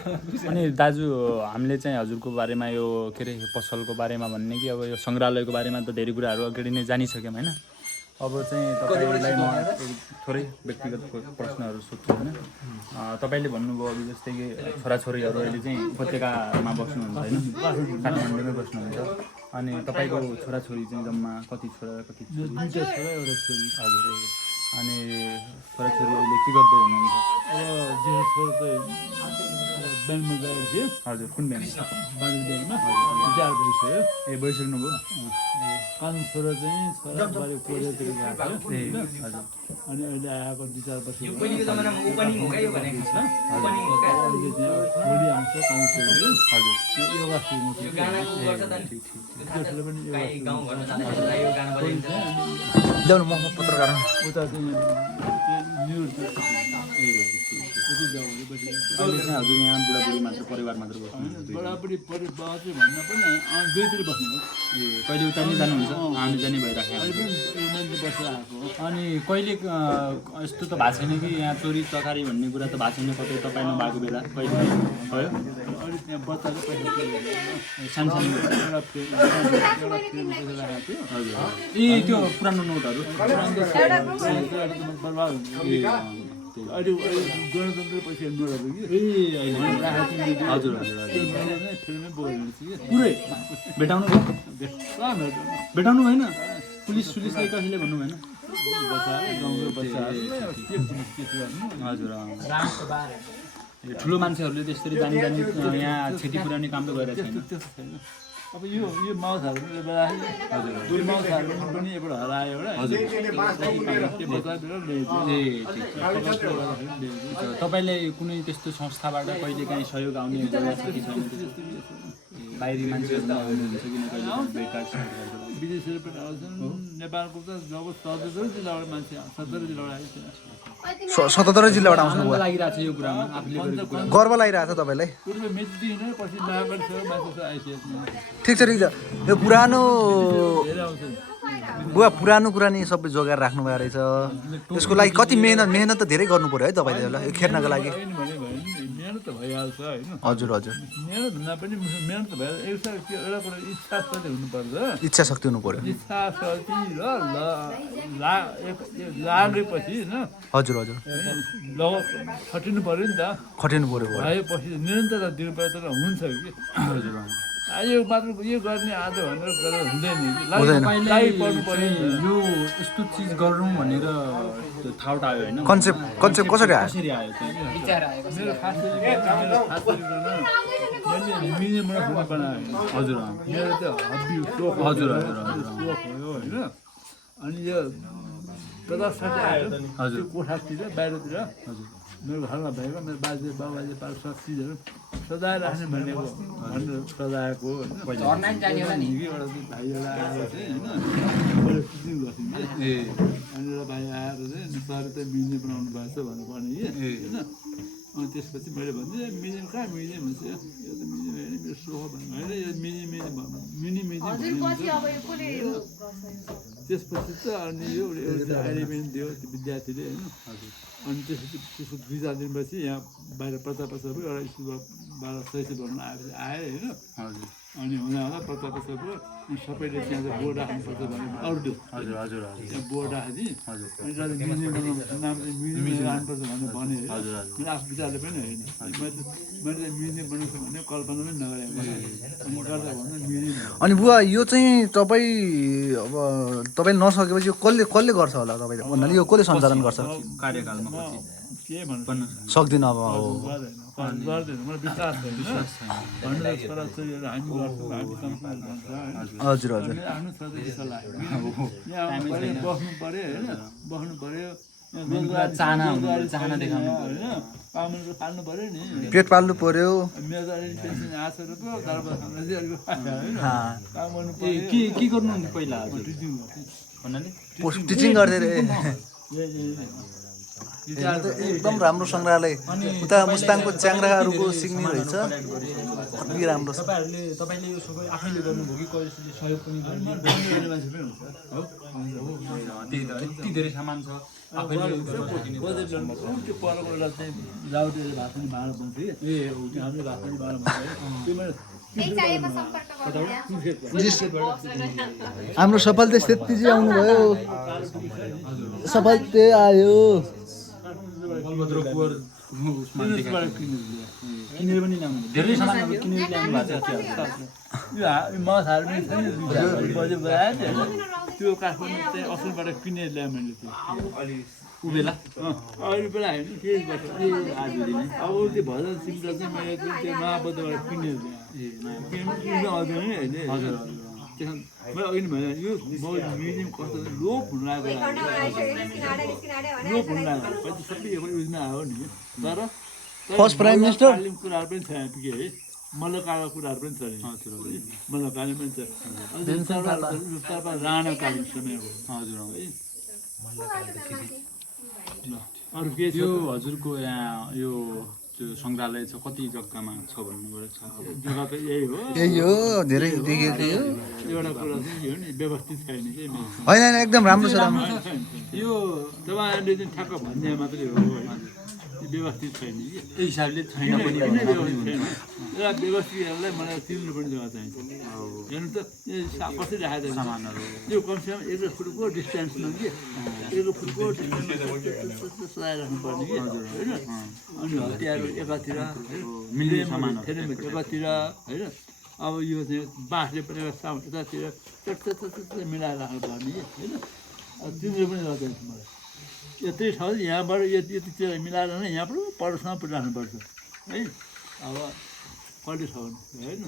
अनि दाजु हामीले चाहिँ हजुरको बारेमा यो के अरे पसलको बारेमा भन्ने कि अब यो सङ्ग्रहालयको बारेमा त धेरै कुराहरू अगाडि नै जानिसक्यौँ होइन। अब चाहिँ तपाईँलाई म थोरै व्यक्तिगत प्रश्नहरू सोध्छु होइन। तपाईँले भन्नुभयो अघि जस्तै कि छोराछोरीहरू अहिले चाहिँ उपत्यकामा बस्नुहुन्छ होइन, काठमाडौँमै बस्नुहुन्छ। अनि तपाईँको छोराछोरी चाहिँ जम्मा कति छोरा कति छोरी? दुईटा छोरा एउटा छोरी। हजुर। अनि छोराछोरी अहिले के गर्दै हुनुहुन्छ? जेठो छोरा चाहिँ ब्याङ्कमा गएको थियो। हजुर, कुन ब्याङ्क? बाँदर ब्याङ्कमा रिटायर भइसक्यो। ए भइसक्नुभयो? कानु छोरा चाहिँ छोराबारे कोरियातिर गएको थियो। ए हजुर। अनि अहिले आएको 2-4 वर्ष यो पहिलेको जमानामा ओपनिङ हो क्या यो भनेको छ ओपनिङ हो क्या अहिले चाहिँ भोलि आउँछ कानु छोरीले। हजुर। योगा सिक्नु यो गाना उ गर्छ त नि त्यसले पनि योगा गाई गाउँ घरमा जाँदा यो गाना गरिन्छ ल्याउनु म पत्रकार उता चाहिँ न्युज अहिले चाहिँ हजुर यहाँ बुढाबुढी मात्र परिवार मात्र बस्नुहुन्छ? बडाबडी परिवार चाहिँ भन्दा पनि दुईतिर बस्ने हो। ए कहिले उता नै जानुहुन्छ? आउने जाने भइराखेको? अहिले पनि यो मान्छे बसेर आएको हो। अनि कहिले यस्तो त भएको छैन कि यहाँ चोरी चकारी भन्ने कुरा त भएको छैन कतै तपाईँ नभएको बेला कहिले भयो? अहिले त्यहाँ बच्चाले पैसा सानो सानो एउटा फ्रेम पैसा राखेको थियो। हजुर। ए त्यो पुरानो नोटहरू? बर्बाद अहिले गणतन्त्र पैसा नोटहरू कि ए अहिले राखेको थियो। हजुर हजुर हजुर। फिल्ममै बोल्नु कि पुरै भेटाउनु भयो? कहाँ भेट्नु भेटाउनु भएन? पुलिस सुलिसले कसैले भन्नु भएन? बच्चाहरू गाउँको बच्चाहरू के गर्नु हजुर। ठुलो मान्छेहरूले त्यसरी जानी जानी यहाँ क्षति पुर्याउने काम त गरिरहेको छैन? त्यस्तो छैन। अब यो माउसहरू हजुर यो माउसहरू पनि एबाट हरायो एउटा त्यो बच्चाहरू तपाईँले कुनै त्यस्तो संस्थाबाट कहिले काहीँ सहयोग आउने जग्गा छ कि छैन? बाहिरी मान्छेहरू आउनुहुन्छ किन कहिले भेटघाट? विदेशीहरू पनि आउँछन्। नेपालको त जब 77 जिल्लाबाट मान्छे 70 जिल्लाबाट आइसक्यो। 77 जिल्लाबाट आउँछ। आनन्द लागिरहेको छ यो कुरामा आफूले गरेको कुरा। गर्व लागिरहेछ तपाईँलाई? पूर्व मेचीदेखि नै पछि नागरी छ मान्छे आइसकेको ठिक छ ठिक छ। यो पुरानो धेरै आउँछन्। बुवा पुरानो कुरा नि सबै जोगाएर राख्नु भएको रहेछ। त्यसको लागि कति मेहनत त धेरै गर्नु पर्यो है तपाईँले होला यो खेर्नको लागि? मेहनत त भइहाल्छ होइन। हजुर हजुर। मेहनत भन्दा पनि मेहनत त भइहाल्छ। एउटा कुरा इच्छा शक्ति हुनुपर्छ। इच्छा शक्ति हुनु पर्यो। इच्छा शक्ति र लागेपछि होइन हजुर हजुर। खटिनु पर्यो नि त। खटिनु पर्यो। भएपछि निरन्तरता दिनु पर्यो तर हुन्छ कि हजुर। यो मात्र यो गर्ने आज भनेर गरेर हुँदैन कि तपाईँले पर्नु पर्यो। यो यस्तो चिज गरौँ भनेर थाउट आयो होइन? कन्सेप्ट कसरी आयो? कसरी आयो चाहिँ? मेरो खास मैले म्युजियमबाट फोटो बनाएँ। हजुर मेरो त हबी सोख हजुर हजुर सोख भयो होइन। अनि यो 50-60 आयो त्यो कोठातिर बाहिरतिर मेरो घरमा भएको मेरो बाबाले पाएको सब चिजहरू सजाएर राख्ने भनेको भनेर सजाएको होइन। एउटा भाइ एउटा आएर चाहिँ होइन टिचिङ गर्थ्यौँ कि अनि एउटा भाइ आएर चाहिँ सर त म्युजियम बनाउनु भएको छ भनेर भने कि होइन। अनि त्यसपछि मैले भने म्युजियम कहाँ म्युजियम हुन्छ यो त म्युजियम होइन मेरो सोख भन्नु होइन यो मिनी म्युजियम त्यसपछि त अनि यो एउटा एलिमेन्ट दियो विद्यार्थीले होइन। अनि त्यसपछि त्यसको 2-4 दिनपछि यहाँ बाहिर प्रताप एउटा स्कुलबाट 12 पढ्न आयो होइन। अनि हुँदा प्रताप सबैले त्यहाँ चाहिँ बोर्ड राख्नुपर्छ भने अरूले हजुर हजुर त्यहाँ बोर्ड राखिदिएँ। अनि म्युजियम नाम चाहिँ म्युजियम राख्नुपर्छ भनेर भने मेरो आफ्नो विचारले पनि होइन। मैले म्युजियम बनाउँछु भने कल्पना पनि नगरेको अनि गर्दा भन्दा म्युजियम। अनि बुवा यो चाहिँ तपाईँले नसकेपछि यो कसले गर्छ होला तपाईँले भन्नाले यो कसले सञ्चालन गर्छ? कार्यकालमा के भन्नु सक्दिनँ अब गर्दैन मलाई विश्वास छैन भनेर छोराछोरीहरू हामी गर्छौँ हामी सम्पूर्ण भन्छ होइन। हजुर हजुर। आफ्नो छोराछोरी जस्तो लाग्यो यहाँ आउनु पऱ्यो बस्नु पऱ्यो होइन बस्नु पऱ्यो चाहना देखाउनु होइन कामहरू पाल्नु पऱ्यो नि पेट पाल्नु पऱ्यो। मेरो त अलिअलि पेन्सन आएको छ र दरबार खाना चाहिँ अलिक होइन काम गर्नु पऱ्यो। के गर्नुहुन्थ्यो पहिला? टिचिङ गर्थेँ भन्नाले टिचिङ गर्दै रे एकदम राम्रो सङ्ग्रहालय उता मुस्ताङको च्याङ्राहरूको सिक्ने रहेछ अति राम्रो छ तपाईँले यो सबै आफैले गर्नुभयो कि कसैले सहयोग पनि गर्नु त्यही त यति धेरै सामान छ आफैले त्यो परको बेला चाहिँ राउटेले भात पनि भाँडा बन्छ कि ए हामीले भात पनि भाँडा बन्छ त्यो मैले हाम्रो सफल देश त्यति आउनुभयो सफल आयो किनेर पनि ल्याउनु धेरै सामानहरू किनेर ल्याउनु भएको यो माछाहरू पनि छ नि बजे बनायो नि त्यो काठमाडौँ चाहिँ असलबाट किनेर ल्याएँ मैले त्यो उबेला अहिले पनि होइन के गर्छ अब त्यो भजन सिंहलाई चाहिँ मैले त्यो महाबद्धबाट किनेर ल्याएँ आउँदैन नि अहिले हजुर मैले अघि भने यो म्युजियम कस्तो लोप हुन लागेको लोप हुन लाग्यो कति सबै एउटा युजमा आयो नि तर फर्स्ट प्राइम मिनिस्टर कुराहरू पनि छ के है मल्लकालका कुराहरू पनि छ नि मल्लकालीन पनि छ राणाकालीन समय हो हजुर है अरू के यो हजुरको यहाँ यो त्यो सङ्ग्रहालय छ कति जग्गामा छ भन्नुभएको छ जग्गा त यही हो यही हो धेरै देखेको थियो एउटा कुरा चाहिँ के हो नि व्यवस्थित छैन कि होइन एकदम राम्रो छ राम्रो यो तपाईँहरूले चाहिँ ठ्याक्क भन्ने मात्रै हो होइन व्यवस्थित छैन कि त्यही हिसाबले छैन पनि एउटा व्यवस्थितहरूलाई मलाई तिर्नु पनि जग्गा चाहिन्छ हेर्नु त कसरी राखेको छ सामानहरू त्यो कमसेकम 1 फुटको डिस्टेन्समा कि 1 फुटको डिस्टेन्समा सजाइराख्नु पर्ने कि होइन अनि हतियारहरू एकातिर मिल्ने सामानहरू एकातिर होइन अब यो चाहिँ बाँसले पनि सामान यतातिर मिलाएर राख्नु पर्ने कि होइन तिनीहरू पनि जग्गा चाहिन्छ मलाई यत्रै छ यहाँबाट यतितिर मिलाएर नै यहाँबाट परसम्म पुऱ्याउनुपर्छ है अब कहिले छ भने होइन